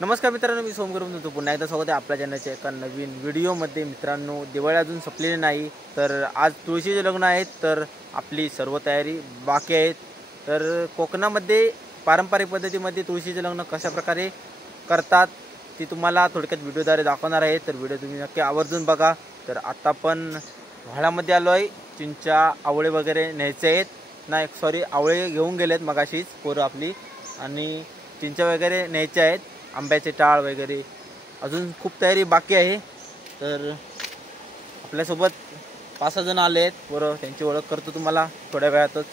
नमस्कार मित्रांनो, मी सोम करून तुमचं पुन्हा एकदा स्वागत आहे आपल्या चॅनलच्या एका नवीन व्हिडिओमध्ये। मित्रांनो, दिवाळी अजून संपलेली नाही, तर आज तुळशीचे लग्न आहेत, तर आपली सर्व तयारी बाकी आहेत। तर कोकणामध्ये पारंपरिक पद्धतीमध्ये तुळशीचे लग्न कशा प्रकारे करतात ती तुम्हाला थोडक्यात व्हिडिओद्वारे दाखवणार आहे, तर व्हिडिओ तुम्ही नक्की आवर्जून बघा। तर आता पण व्हाळामध्ये आलो आहे, चिंचा आवळे वगैरे न्यायचे आहेत, नाही सॉरी आवळे घेऊन गेलेत मगाशीच पोरं आपली, आणि चिंचा वगैरे न्यायचे आहेत, आंब्याचे टाळ वगैरे अजून खूप तयारी बाकी आहे। तर आपल्यासोबत 5-6 जण आले आहेत पोरं, त्यांची ओळख करतो तुम्हाला थोड्या वेळातच।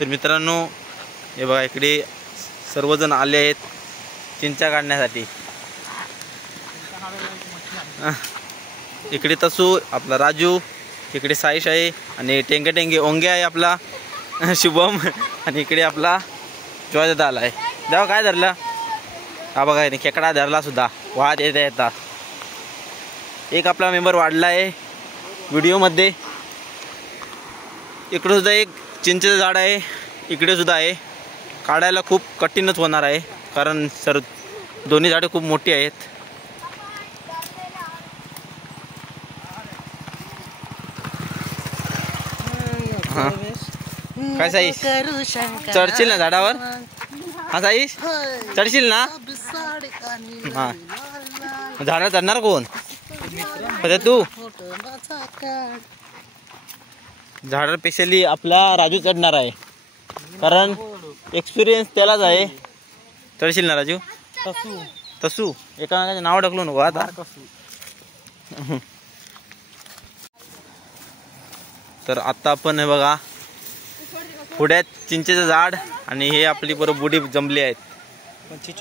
तर मित्रांनो, हे बघा इकडे सर्वजण आले आहेत चिंचा काढण्यासाठी। इकडे तसू आपला राजू, इकडे साईश आहे, आणि टेंगे टेंगे ओंगे आहे आपला शुभम, आणि इकडे आपला जॉयदा आला आहे। जाऊ काय धरलं हा बघा, खेकडा धरला सुद्धा वाहत येता। एक आपला मेंबर वाढला आहे व्हिडिओमध्ये। इकडे सुद्धा एक चिंचेचं झाड आहे, इकडे सुद्धा आहे। काढायला खूप कठीणच होणार आहे, कारण दोन्ही झाडे खूप मोठी आहेत। हां काय साईश, चढशील ना झाडावर? हा साईश चढशील ना? हा, झाडावर चढणार कोण? तू झाडावर स्पेशली आपला राजू चढणार आहे, कारण एक्सपिरियन्स त्यालाच आहे। चढशील ना राजू? तसू एका नाव ढकलू नको आता। तर आता आपण हे बघा पुढ्यात चिंचेचं झाड, आणि हे आपली बरोबर बुडी जमली आहेत।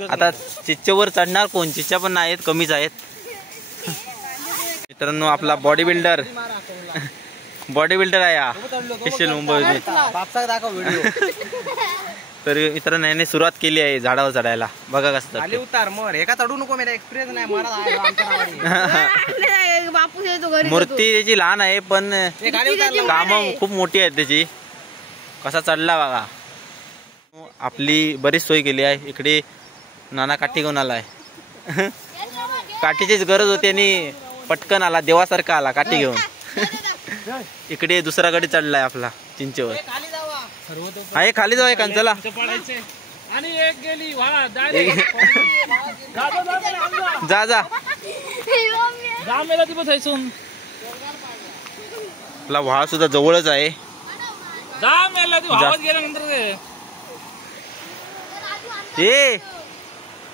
आता चिंचेवर चढणार कोण? चिंचा पण आहेत, कमीच आहेत। मित्रांनो, आपला बॉडी बिल्डर आहे हा स्पेशल मुंबई। तर मित्रांनो, याने सुरुवात केली आहे झाडावर चढायला, बघा कसं खाली उतार। मग एका चढू नको, मेरा एक्सपिरियन्स नाही मला। मूर्ती त्याची लहान आहे, पण कामं खूप मोठी आहेत त्याची। कसा चढला बघा। आपली बरीच सोय केली आहे। इकडे नाना काठी घेऊन आलाय, काठीचीच गरज होती आणि पटकन आला, देवासारखा आला काठी घेऊन। इकडे दुसरा गडी चढलाय आपला चिंचेवर। आहे खाली जाऊ एका, चला। जा जा आपला व्हाळ सुद्धा जवळच आहे।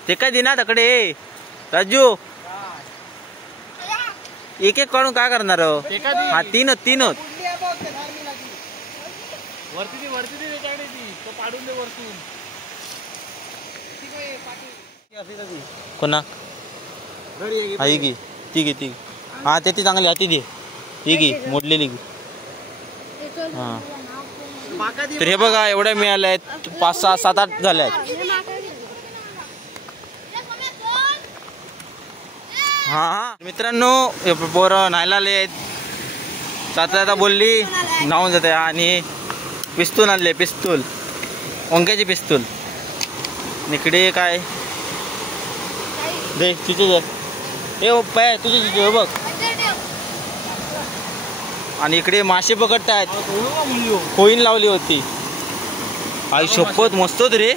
ते काय दिना तकडे राजू, एक एक काढून काय करणार? हा तीन कोणा आई गी ती हा ते ती चांगली हाती दे, ही गी मोडलेली गी। हा, तर हे बघा एवढ्या मिळाल्या आहेत, 5, 6, 7, 8 झाल्या आहेत। हा मित्रांनो, पोरं न्हायला आले आहेत। सातारा बोलली नाहून जाते, आणि पिस्तूल आणले, पिस्तूल ओंक्याची पिस्तूल। इकडे काय दे तुझे हे पाय तुझे बघ, आणि इकडे मासे पकडतायत, कोईन लावली होती। आई शपथ मस्त होत रे,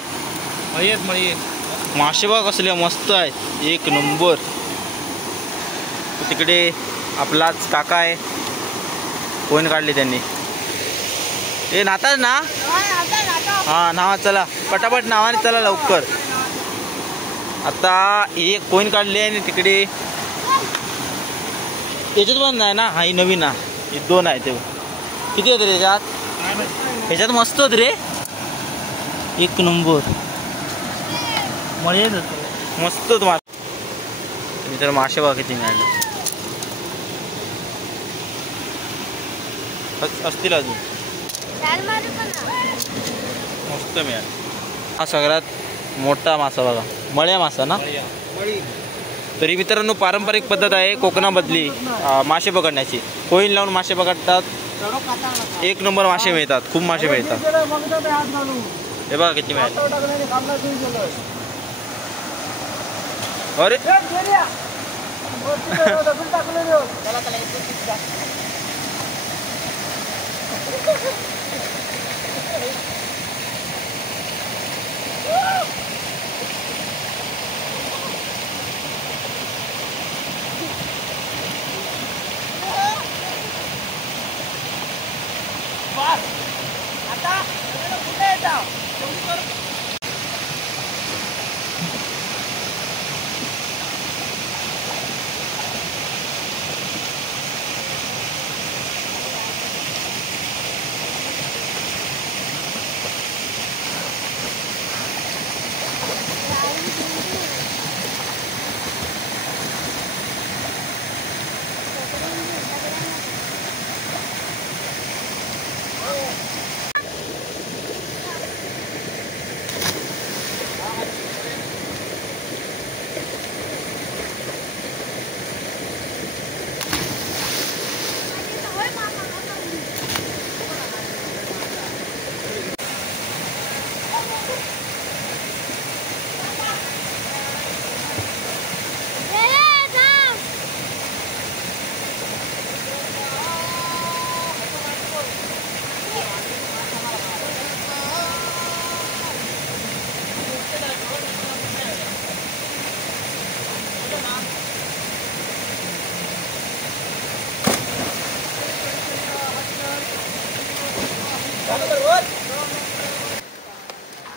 मासे बघ कसले मस्त आहेत, एक नंबर। तिकडे आपलाच काका आहे, कोईन काढली त्यांनी। हे नाताच ना? हा नावा, चला पटापट नावाने चला लवकर। आता एक कोईन काढली आहे, आणि तिकडे याच्यात पण नाही ना, हा ही नवीन आहे, हे 2 आहे। ते किती होते त्याच्यात? ह्याच्यात मस्त होत रे, एक नंबर मस्त तुम्हाला। तर मासे बघा किती मिळाले असतील अजून, मस्त मिळाले। हा सगळ्यात मोठा मासा बघा, मळ्या मासा ना। तरी मित्रांनो, पारंपरिक पद्धत आहे कोकणामधली मासे पकडण्याची। कोईन लावून मासे पकडतात, एक नंबर मासे मिळतात, खूप मासे मिळतात। हे बघा किती मिळाले। अरे आता कुठे येता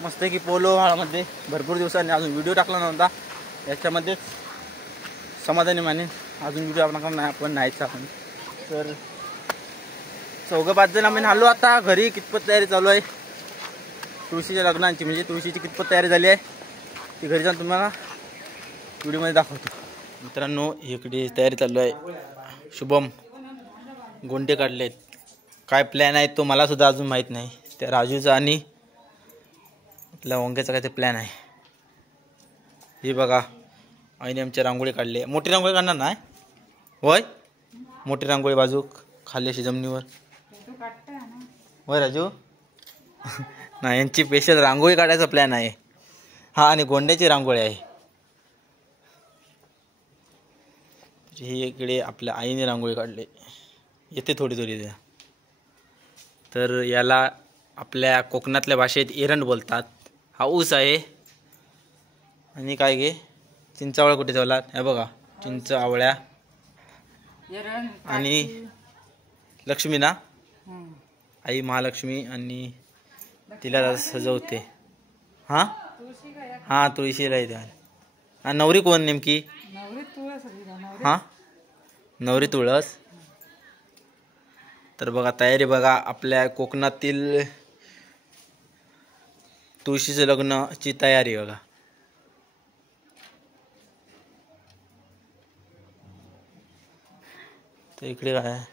मस्त की पोलो हाळामध्ये भरपूर दिवसांनी अजून व्हिडिओ टाकला नव्हता, याच्यामध्येच समाधानी मानेन. अजून व्हिडिओ आपण नाहीच आपण. तर 4-5 जण आम्ही आलो आता घरी. कितपत तयारी चालू आहे तुळशीच्या लग्नाची, म्हणजे तुळशीची कितपत तयारी झाली आहे ती घरी जाऊन तुम्हाला व्हिडिओमध्ये दाखवतो. मित्रांनो इकडे तयारी चालू आहे. शुभम गोंडे काढलेत. काय प्लॅन आहे तो मला सुद्धा अजून माहीत नाही. त्या राजूचा आणि आपल्या वंग्याचा काय ते प्लॅन आहे. हे बघा आईने आमच्या रांगोळी काढली. मोठी रांगोळी काढणार नाही होय? मोठी रांगोळी बाजू खाली अशी जमिनीवर होय राजू? नाही यांची स्पेशल रांगोळी काढायचा प्लॅन आहे हा. आणि गोंड्याची रांगोळी आहे ही. इकडे आपल्या आईने रांगोळी काढली. येते थोडी थोडी द्या. तर याला आपल्या कोकणातल्या भाषेत एरंड बोलतात. हा ऊस आहे. आणि काय घे चिंचावळ्या कुठे ठेवलात हे बघा. चिंच आवळ्या आणि लक्ष्मी ना, आई महालक्ष्मी. आणि तिला सजवते. हां हां तुळशीला येते. हां नवरी कोण नेमकी? हां नवरी तुळस. तर बघा तयारी बघा आपल्या कोकणातील तुळशीचं लग्नाची तयारी बघा. तर इकडे काय आहे?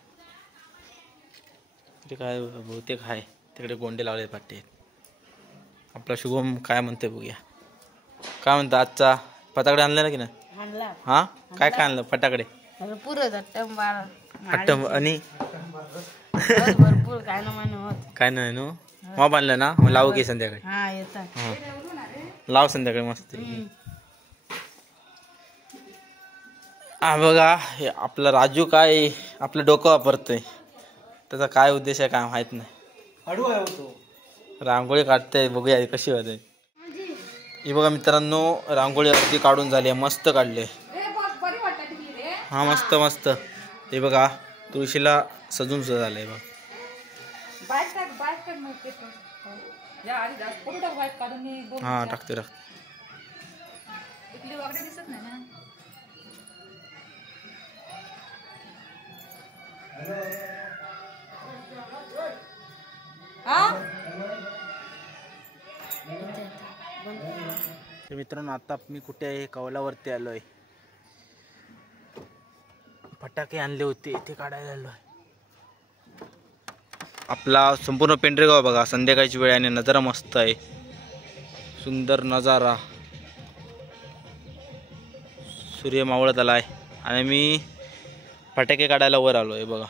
इकडे काय बहुतेक आहे तिकडे गोंडे लावले पाटे. आपला शुभम काय म्हणते बघूया. काय म्हणतं आजचा फटाकडे आणला की नाही? हां काय काय आणलं फटाकडे? अट्टम आणि काय नाही नो मग आणलं ना. मग लावू की संध्याकाळी? हां लाव संध्याकाळी मस्त. हा बघा हे आपलं राजू काय आपलं डोकं वापरतोय. त्याचा काय उद्देश आहे काय माहित नाही. रांगोळी काढते बघूया कशी होते. ही बघा मित्रांनो रांगोळी अगदी काढून झाली आहे. मस्त काढले. हा मस्त मस्त. हे बघा तुळशीला सजून सुद्धा झालंय बघ. हा टाकते टाकते. मित्रांनो आता मी कुठे आहे? कौलावरती आलोय. फटाके आणले होते ते काढायला आलोय. आपला संपूर्ण पेंढरेगाव बघा संध्याकाळची वेळ आणि नजारा मस्त आहे. सुंदर नजारा. सूर्य मावळत आलाय आणि मी फटाके काढायला वर आलोय बघा.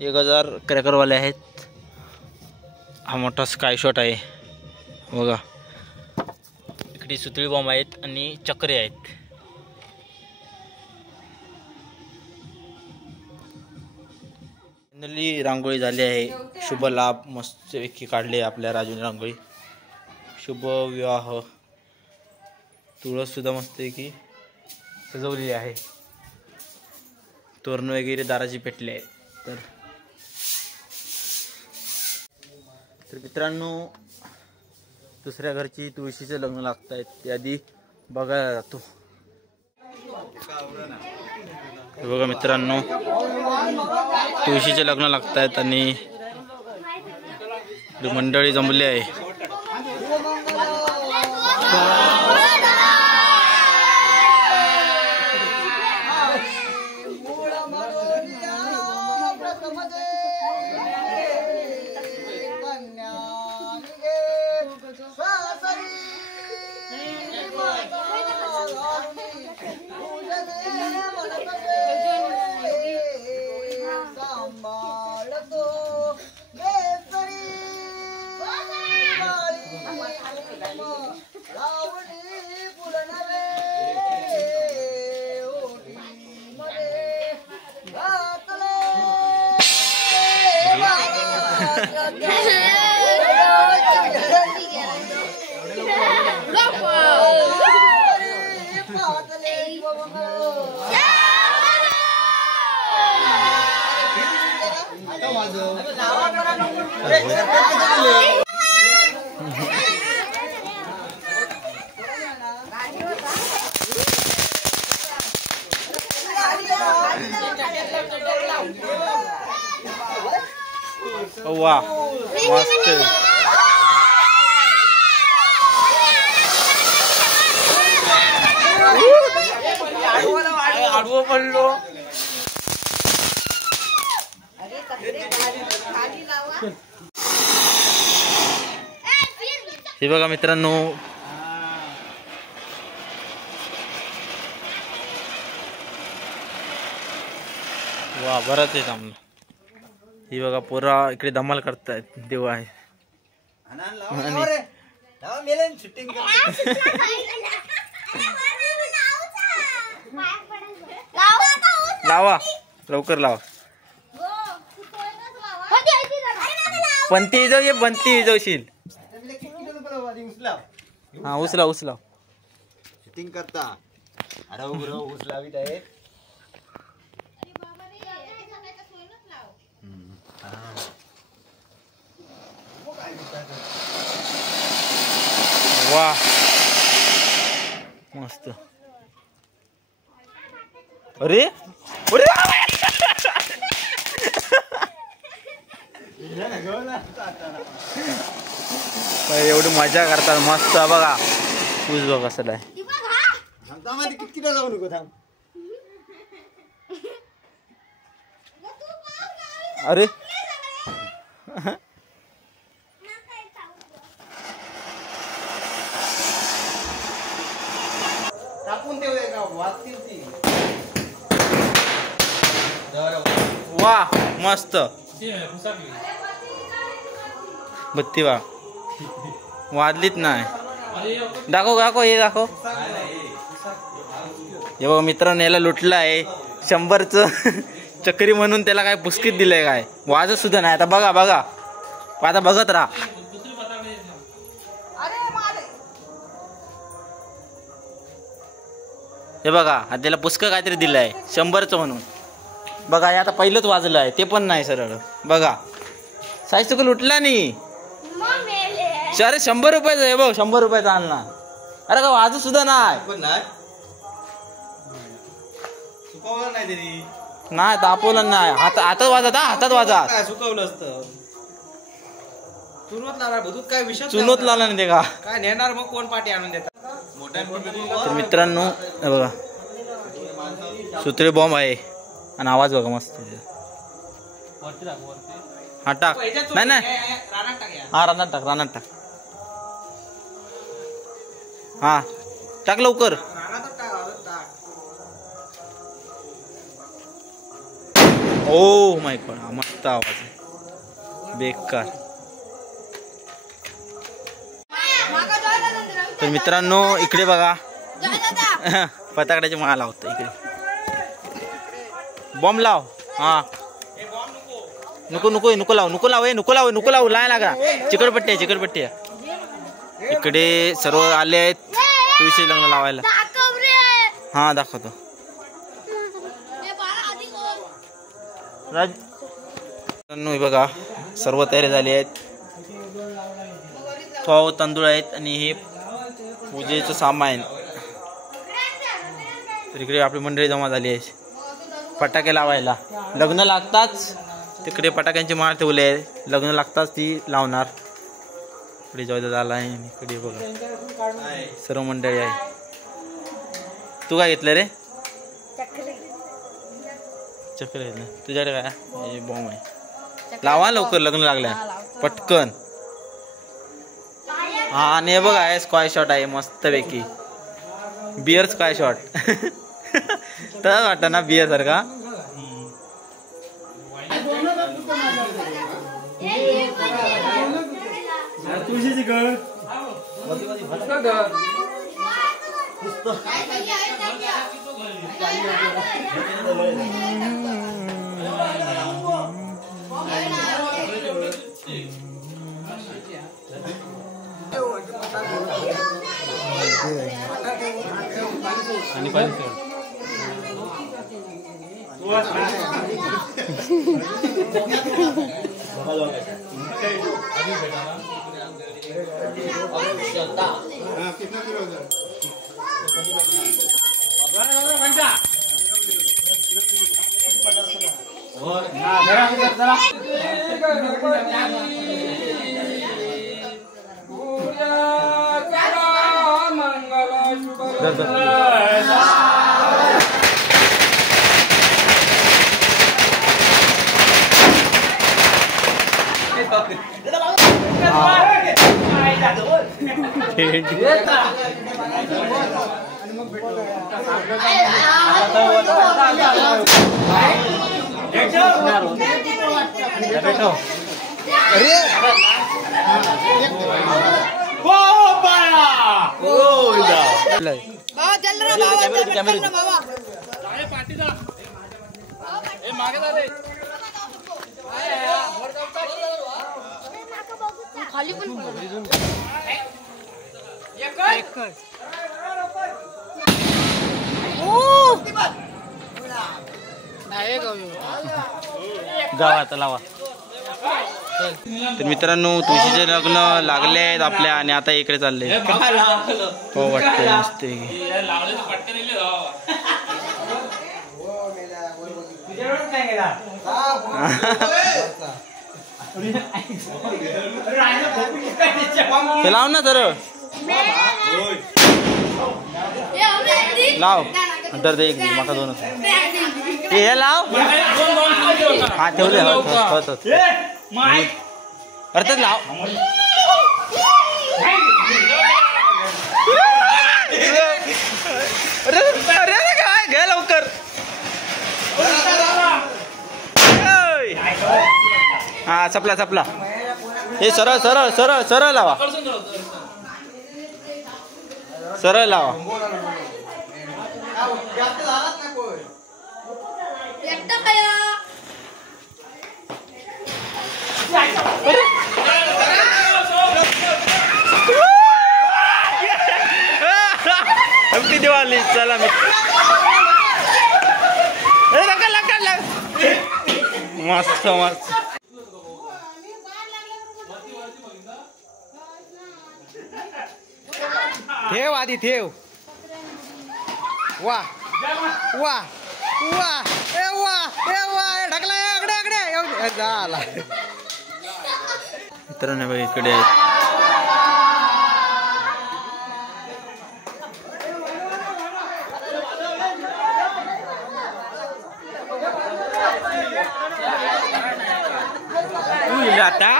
1000 क्रॅकरवाले आहेत. हा मोठा स्काय शॉट आहे बघा. आपली सुतळी बॉम्ब आहेत आणि चक्रे आहेत. फायनली रांगोळी झाली आहे. शुभ लाभ मस्तपैकी काढले आपल्या राजूने रांगोळी. शुभ विवाह. तुळस सुद्धा मस्तपैकी सजवलेली आहे. तोरण वगैरे दाराची पेटले आहे. तर मित्रांनो, दुसऱ्या घरची तुळशीचं लग्न लागत आहेत ते आधी बघायला जातो. बघा मित्रांनो, तुळशीचे लग्न लागत आहेत आणि मंडळी जमली आहे. वा मस्त. आडवं पडलो. हे बघा मित्रांनो, वा बरंच आहे सामना. ही बघा पोरा इकडे धमाल करतायत. देव आहे लावा लवकर लावा. पंती जाऊ ये, पंती जाऊशील. हा उचला उचला. शूटिंग करता उचलावीत आहे. वा मस्त. अरे अरे एवढी मजा करतात. मस्त बघा ऊस बघ कसं आहे. किती लावू नको थांब. अरे टाकून देऊया का वाचतील ती. वा मस्त. बत्ती वा वाजलीच नाही. दाखव दाखव हे दाखव. हे बघा मित्रांनो, याला लुटलं आहे 100चं चक्री म्हणून त्याला काय पुस्कीत दिलंय. काय वाजत सुद्धा नाही. आता बघा बघा, आता बघत राहा. हे बघा त्याला पुस्क काहीतरी दिलंय 100चं म्हणून. बघा हे आता पहिलंच वाजलं आहे, ते पण नाही सरळ. बघा साईज चुक लुटला नाही. अरे 100 रुपयाचं आहे बघ, 100 रुपयाचा आणला. अरे का वाजत सुद्धा नाही. नाही तापवलं नाही. हातात वाजत. हातात वाजत. सुकवलं असतं. चुनवत लावणार भूत काय विषय. चुनवत लावला नाही ते का काय नेणार मग कोण पाठी आणून देतात मोठ्या. तर मित्रांनो हे बघा सुतळी बॉम्ब आहे आणि आवाज बघा मस्त. हा टाक. नाही नाही हा रानात टाक, रानात टाक. हा टाक लवकर. ओ माय गॉड, मस्त आवाज आहे. बेकार. तर मित्रांनो इकडे बघा फटाकड्याची माळ लावतो इकडे. बॉम्ब लाव. हा नको नको नको लाव नको लाव नको लाव नको लाव लाय लागा. चिकटपट्टी आहे चिकटपट्टी आहे. इकडे सर्व आले आहेत तुळशी लग्न लावायला. हा दाखवतो. बघा सर्व तयारी झाली आहेत. पाव तांदूळ आहेत आणि हे पूजेचं सामान. तर इकडे आपली मंडळी जमा झाली आहे फटाके लावायला. लग्न लागताच तिकडे फटाक्यांची माळ ठेवली आहे. लग्न लागताच ती लावणार. इकडे जॉय झाला आहे. इकडे बघा सर्व मंडळी आहे. तू काय घेतलं रे? चक्र आहे ना तुझ्याकडे? काय बॉम्ब आहे. लावा लवकर लग्न लागल्या पटकन. हा आणि हे बघा आहे स्क्वाय शॉट आहे मस्तपैकी. बिअर स्क्वाय शॉट तर वाटतं ना बिअर सारखा. आणि खाली पण गावात लावा. तर मित्रांनो तुळशीचे लग्न लागले आहेत आपल्या आणि आता इकडे चालले. हो वाटतंय मस्त. ते लाव ना तर लाव नंतर ते एक माका दोनच हे लाव. हा ठेवले अर्थात लाव. काय घ्या लवकर. हा चपला चपला. हे सरळ सरळ सरळ सरळ लावा. सरळ लावा. हॅपी दिवाळी. चला मस्त मस्त. ठेव आधी ठेव. वा वा वा ए वा ए वा ढकला अकडे अकडे झाला. मित्रांनो बघ इकडे आता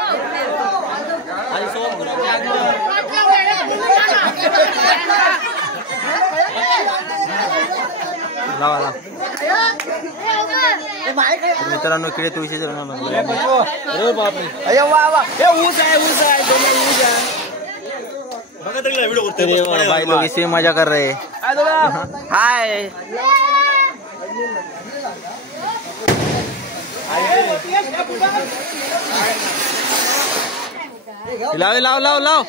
लावा. मित्रांनो इकडे तुळशीचे लग्न लागले. अरे बापरे. अरे वा वा. हे ऊस आहे ऊस आहे ऊस आहे. बघा भाई लोग इसे मजा कर रहे हैं। हाय लाव लाव लाव लाव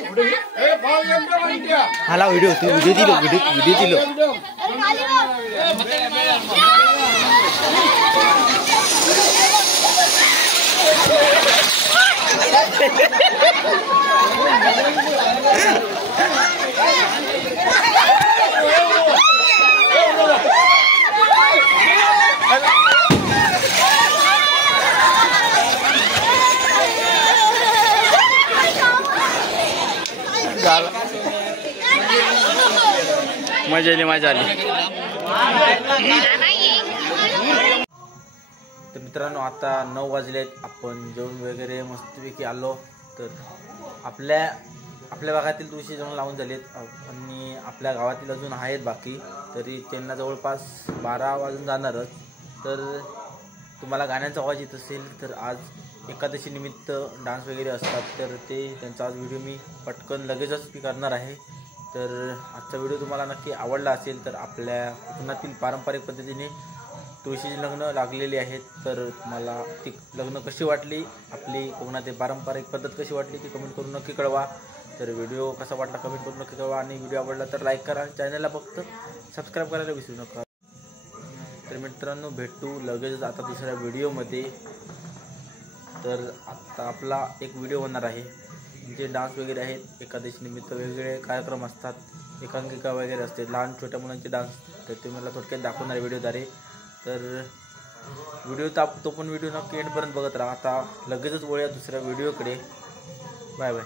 हा लाव व्हिडिओ दिलो मजा आली तर मित्रांनो आता 9 वाजलेत. आपण जेवण वगैरे मस्तपैकी आलो. तर आपल्या भागातील तुळशी जेवण लावून झालेत आणि आपल्या गावातील अजून आहेत बाकी. तरी त्यांना जवळपास 12 वाजून जाणारच. तर तुम्हाला गाण्यांचा आवाज येत असेल तर आज एकादशी निमित्त डान्स वगैरे असतात. तर त्यांचा आज व्हिडिओ मी पटकन लगेचच करणार आहे. तर आजचा व्हिडिओ तुम्हाला नक्की आवडला असेल तर आपल्या कोकणातील पारंपरिक पद्धतीने तुळशीची लग्न लागलेली आहेत. तर तुम्हाला ती लग्न कशी वाटली, आपली कोकणातील पारंपरिक पद्धत कशी वाटली ती कमेंट करून नक्की कळवा. तर व्हिडिओ कसा वाटला कमेंट करून नक्की कळवा आणि व्हिडिओ आवडला तर लाईक करा. चॅनलला फक्त सबस्क्राईब करायला विसरू नका. तर मित्रांनो भेटू लगेच आता दुसऱ्या व्हिडिओमध्ये. तर आता आपला एक व्हिडिओ होणार आहे जे डान्स वगैरे आहेत. एकादशी निमित्त वेगवेगळे कार्यक्रम असतात, एकांकिका वगैरे असते, लहान छोट्या मुलांचे डान्स. तर ते मला थोडक्यात दाखवणार व्हिडिओद्वारे. तर तो पण व्हिडिओ नक्की एंडपर्यंत बघत राहा. आता लगेचच वळूया दुसऱ्या व्हिडिओकडे. Bye bye.